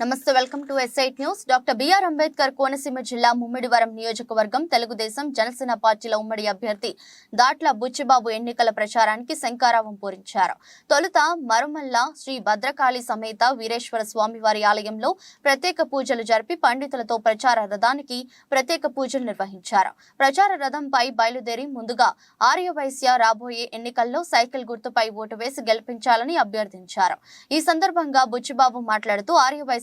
నమస్తే welcome to SIT news doctor B R Ambedkar Konaseema జిల్లా ముమ్మిడివరం నియోజకవర్గం తెలుగుదేశం జనసేన పార్టీల ఉమ్మడి అభ్యర్థి దాట్ల బుచ్చిబాబు ఎన్నికల ప్రచారానికి శంకారావం పూరించారు. తొలుత మరుమల్ల శ్రీ భద్రకాళి సమేత వీరేశ్వర స్వామివారి ఆలయంలో ప్రత్యేక పూజలు జరిపి పండితులతో ప్రచార రథానికి ప్రత్యేక పూజలు నిర్వహించారు. ప్రచార రథంపై బయలుదేరి ముందుగా ఆర్యవైశ్య రాబోయే ఎన్నికల్లో సైకిల్ గుర్తుపై ఓటు వేసి గెలిపించాలని అభ్యర్థించారు. ఈ సందర్భంగా బుచ్చిబాబు మాట్లాడుతూ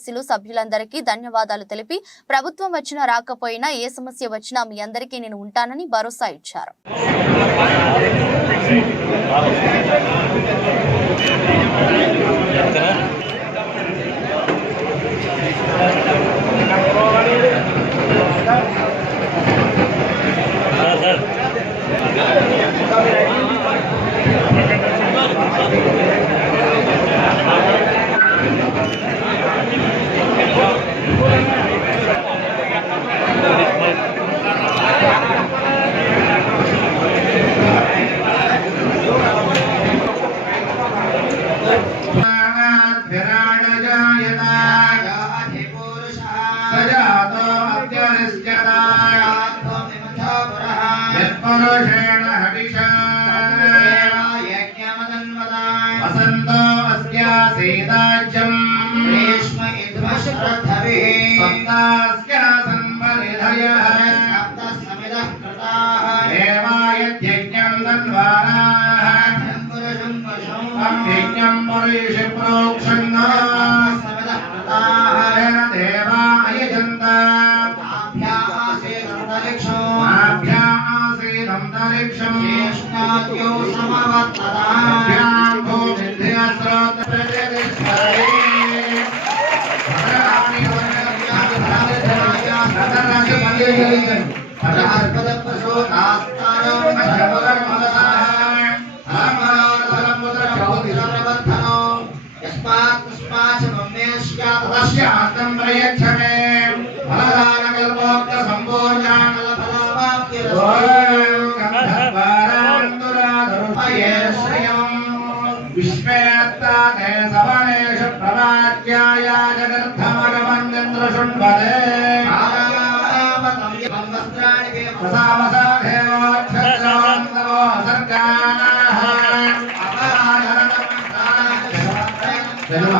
సదస్సులు సభ్యులందరికీ ధన్యవాదాలు తెలిపి ప్రభుత్వం వచ్చినా రాకపోయినా ఏ సమస్య వచ్చినా మీ అందరికీ నేను ఉంటానని భరోసా ఇచ్చారు प्रविश प्रोक्षन्ना आहारेण देवा अयजन्त न्तरिक्षम् ज्येष्ठाद्यो समवर्तताभ्याम् भूमिन्द्रियस्रोत प्रतिष्ठरे भगवान् प्रयच्छमे फलदानकल्पोक्त सम्पूर्णान् विश्वेत्ताते सवनेषु प्रवाद्याय जगर्थमगमन्दिन्द्रशृण्वते प्रसामसाधेवोक्षत्रवन्दवो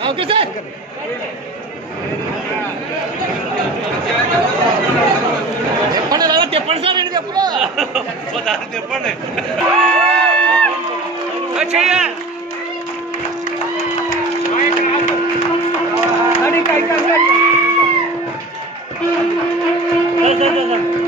ఓకే సార్ చెప్పండి రావా చెప్పండి సార్ నేను చెప్పరా చెప్పండి సార్ సార్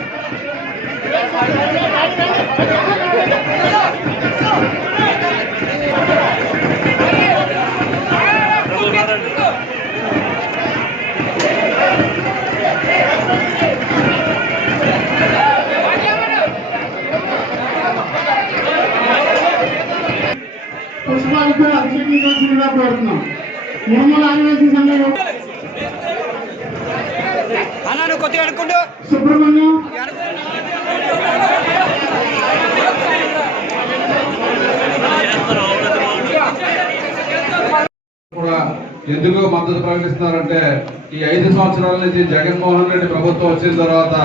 కోరుతాను పుష్పాలతో అభిషేకించాల్సిందిగా కోరుతున్నాం నిర్మల ఆదివాసీ సంఘం అన్నాను కొద్దిగా అనుకుంటూ. సుబ్రహ్మణ్యం కూడా ఎందుకు మద్దతు ప్రకటిస్తున్నారంటే ఈ ఐదు సంవత్సరాల నుంచి జగన్మోహన్ రెడ్డి ప్రభుత్వం వచ్చిన తర్వాత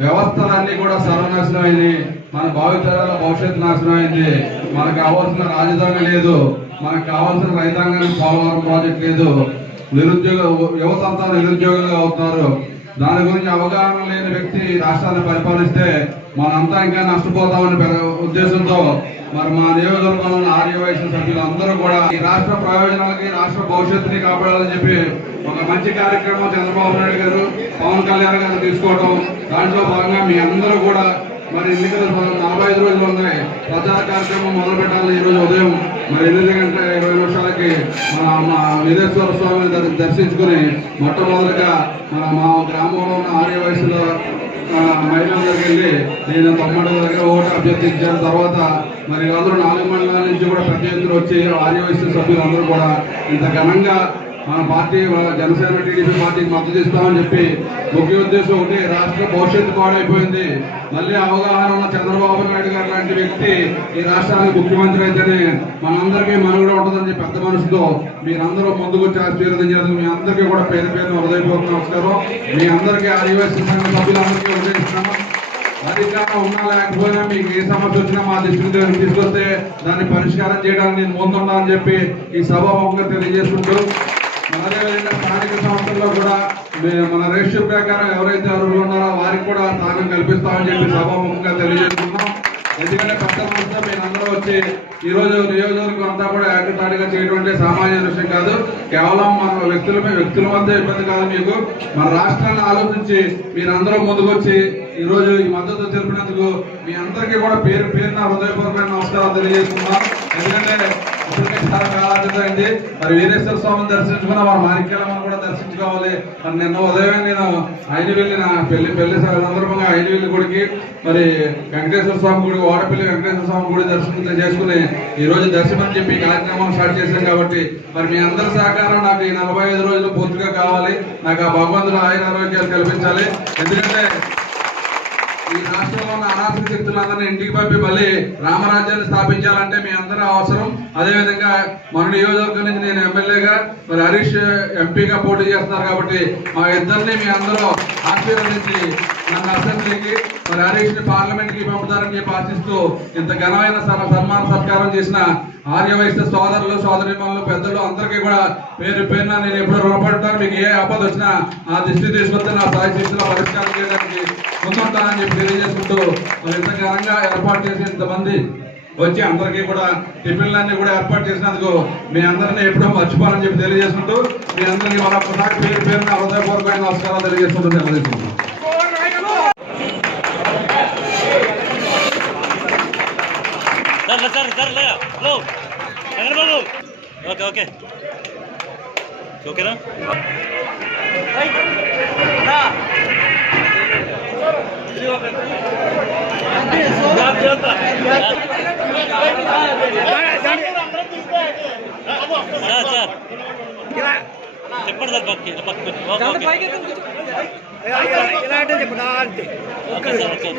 వ్యవస్థలన్నీ కూడా సర్వనాశనం అయింది మన భావితరాల భవిష్యత్తు నాశనం అయింది మనకు కావాల్సిన రాజధాని లేదు. మనకు కావాల్సిన రైతాంగానికి పోలవరం ప్రాజెక్ట్ లేదు. నిరుద్యోగ యువత అంతా నిరుద్యోగంగా అవుతున్నారు. దాని గురించి అవగాహన లేని వ్యక్తి ఈ రాష్ట్రాన్ని పరిపాలిస్తే మనంతా ఇంకా నష్టపోతామని ఉద్దేశంతో మరి మా నియోజకవర్గంలో ఆర్యవైశ్య సభ్యులు అందరూ కూడా ఈ రాష్ట్ర ప్రయోజనాలకి రాష్ట్ర భవిష్యత్తుని కాపాడాలని చెప్పి ఒక మంచి కార్యక్రమం చంద్రబాబు నాయుడు గారు పవన్ కళ్యాణ్ గారు తీసుకోవడం దాంట్లో భాగంగా మీ అందరూ కూడా మరి ఎన్నికలు నలభై ఐదు రోజులు ఉన్నాయి. ప్రచార కార్యక్రమం మొదలు పెట్టాలి ఈ రోజు ఉదయం. మరి ఎనిమిది గంటల ఇరవై నిమిషాలకి మన మా వీరేశ్వర స్వామిని దర్శించుకుని మొట్టమొదటిగా మన మా గ్రామంలో ఉన్న ఆర్య వయసులో మహిళల దగ్గరికి వెళ్ళి నేను తమ్ముడు దగ్గర ఓటు అభ్యర్థించిన. తర్వాత మరి వీళ్ళందరూ నాలుగు మండలాల నుంచి కూడా పెద్ద వచ్చి ఆర్య వయసు సభ్యులందరూ కూడా ఇంత ఘనంగా మన పార్టీ జనసేన టీడీపీ పార్టీకి మద్దతు ఇస్తామని చెప్పి ముఖ్య ఉద్దేశం ఒకటి రాష్ట్ర భవిష్యత్తు పాడైపోయింది. మళ్ళీ అవగాహన ఉన్న చంద్రబాబు నాయుడు గారు లాంటి వ్యక్తి ఈ రాష్ట్రానికి ముఖ్యమంత్రి అయితేనే మనందరికీ మనుగడ ఉంటుందని చెప్పి పెద్ద మనసుతో మీరందరూ ముందుకు వచ్చి మీ అందరికీ కూడా పేరు పేరు హృదయపూర్వక నమస్కారం. మీ అందరికీ ఆదివాసీ సంఘ సభ్యులందరికీ ఉదయిస్తున్నాము అధికారం ఉన్నా లేకపోయినా మీకు ఏ సమస్య వచ్చినా మా దృష్టికి తీసుకొస్తే దాన్ని పరిష్కారం చేయడానికి నేను ముందున్నా చెప్పి ఈ సభాముఖంగా తెలియజేసుకుంటూ అదేవిధంగా స్థానిక సంస్థల్లో కూడా మన రేషియో ప్రకారం ఎవరైతే అర్హులు ఉన్నారో వారికి కూడా స్థానం కల్పిస్తామని చెప్పి సభాముఖంగా తెలియజేస్తున్నాం. ఎందుకంటే పెద్ద సంస్థ మీరందరూ వచ్చి ఈ నియోజకవర్గం అంతా కూడా ఏకతాటిగా చేయటువంటి అంటే సామాన్య విషయం కాదు. కేవలం మన వ్యక్తుల వ్యక్తుల మధ్య ఇబ్బంది కాదు మీకు. మన రాష్ట్రాన్ని ఆలోచించి మీరందరూ ముందుకొచ్చి ఈరోజు ఈ మద్దతు తెలిపినందుకు మీ అందరికీ కూడా పేరు పేరున హృదయపూర్వకమైన నమస్కారాలు తెలియజేస్తున్నాం ఎందుకంటే ఇప్పటికే చాలా అయింది. మరి వీరేశ్వర స్వామిని దర్శించుకున్న మన మాణిక్యాలమ్మను కూడా దర్శించుకోవాలి. మరి నిన్న ఉదయం నేను ఆయన వెళ్ళిన పెళ్ళి పెళ్ళి సందర్భంగా ఆయన వెళ్ళి గుడికి మరి వెంకటేశ్వర స్వామి గుడి ఓడపల్లి వెంకటేశ్వర స్వామి గుడి దర్శనం చేసుకుని ఈ రోజు దర్శనం చెప్పి కార్యక్రమం స్టార్ట్ చేశాను కాబట్టి మరి మీ అందరి సహకారం నాకు ఈ నలభై ఐదు రోజులు పూర్తిగా కావాలి. నాకు ఆ భగవంతుడు ఆయన ఆరోగ్యాలు కల్పించాలి. ఎందుకంటే ఈ రాష్ట్రంలో ఉన్న అనాథ శక్తులందరినీ ఇంటికి పంపి మళ్ళీ రామరాజ్యాన్ని స్థాపించాలంటే మీ అందరూ అవసరం. అదేవిధంగా మన నియోజకవర్గం నుంచి నేను ఎమ్మెల్యేగా మరి హరీష్ ఎంపీగా పోటీ చేస్తున్నారు కాబట్టి మా ఇద్దరిని మీ అందరూ ఆశీర్వదించి నన్ను అసెంబ్లీకి మరి హరీష్ని పార్లమెంట్కి పంపుతారని చెప్పి ఆశిస్తూ ఇంత ఘనమైన సన్మాన సత్కారం చేసిన ఆర్యవైశ్య సోదరులు సోదరిమణులు పెద్దలు అందరికీ కూడా పేరు పేరున నేను ఎప్పుడు రుణపడతాను. మీకు ఏ ఆపద వచ్చినా ఆ దృష్టి తీసుకొస్తే నా సాయి పరిష్కారం చేయడానికి ముందుంటానని చెప్పి తెలియజేసుకుంటూ మరి ఇంత ఘనంగా ఏర్పాటు చేసిన ఇంతమంది వచ్చి అందరికీ కూడా టిఫిన్లన్నీ కూడా ఏర్పాటు చేసినందుకు మీ అందరినీ ఎప్పుడో మర్చిపోవాలని చెప్పి తెలియజేసుకుంటూ మీ అందరికీ మన పేరు పేరున హృదయపూర్వకమైన నమస్కారాలు తెలియజేసుకుంటూ తెలియజేసుకుంటున్నాను సార్ సార్ సార్ లే hello. Venkata Babu okay okay. ఓకేనా? సార్. చెప్పండి సార్ ఓకే ఓకే. ఇలా అంటే చెప్పు నా అంతే. Okay sir okay